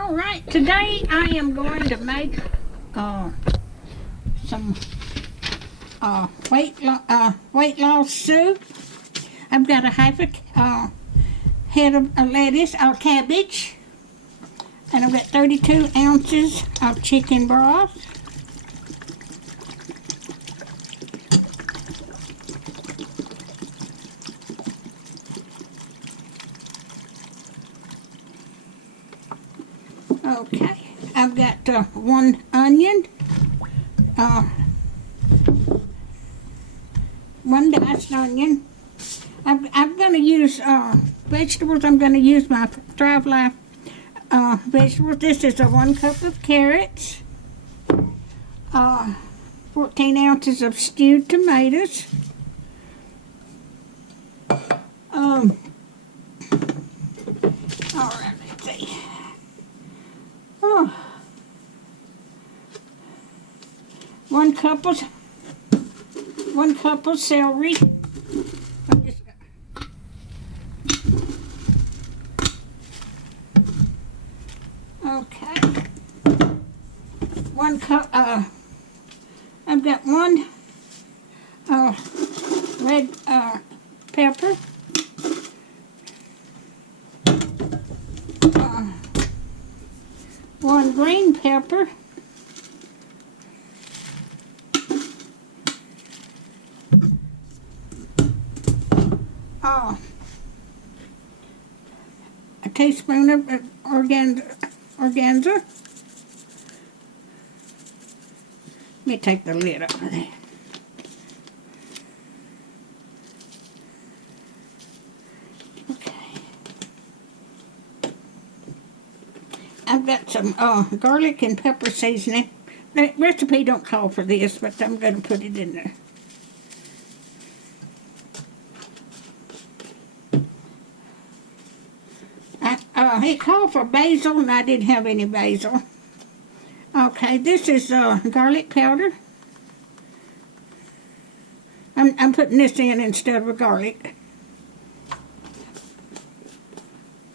Alright, today I am going to make some weight loss soup. I've got a half a head of lettuce, cabbage, and I've got 32 ounces of chicken broth. Okay, I've got 1 onion, 1 diced onion. I'm going to use vegetables. I'm going to use my Thrive-Life vegetables. This is 1 cup of carrots, 14 ounces of stewed tomatoes, all right, let's see. 1 cup of celery. Okay. 1 cup. I've got 1 red pepper. 1 green pepper. A teaspoon of organza. Let me take the lid off of there. Okay. I've got some garlic and pepper seasoning. The recipe don't call for this, but I'm going to put it in there. It called for basil, and I didn't have any basil. Okay, this is garlic powder. I'm putting this in instead of garlic.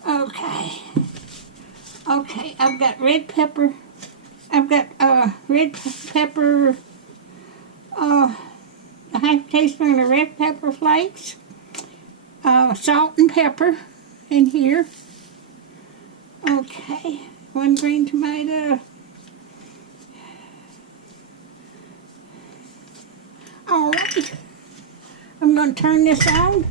Okay. Okay, I've got red pepper. I've got red pepper, a half teaspoon of red pepper flakes, salt and pepper in here. Okay, 1 green tomato. All right, I'm going to turn this on.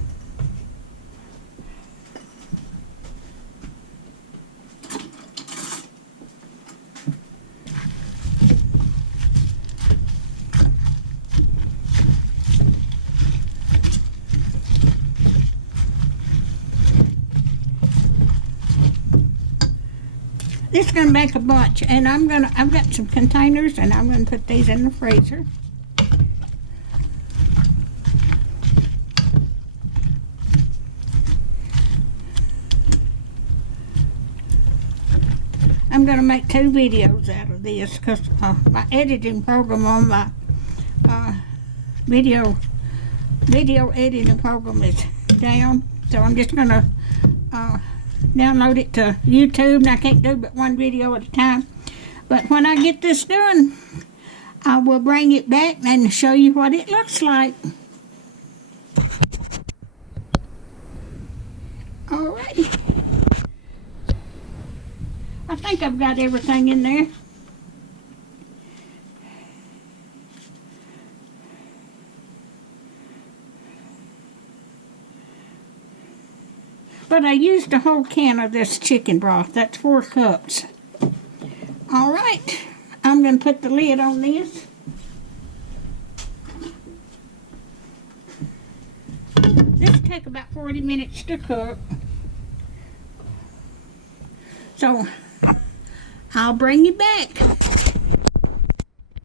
This is going to make a bunch, and I've got some containers, and I'm going to put these in the freezer. I'm going to make 2 videos out of this because my editing program on my video editing program is down, so I'm just going to download it to YouTube, and I can't do but 1 video at a time. But when I get this done, I will bring it back and show you what it looks like. Alrighty. I think I've got everything in there. But I used a whole can of this chicken broth. That's 4 cups. All right. I'm going to put the lid on this. This take about 40 minutes to cook. So, I'll bring you back.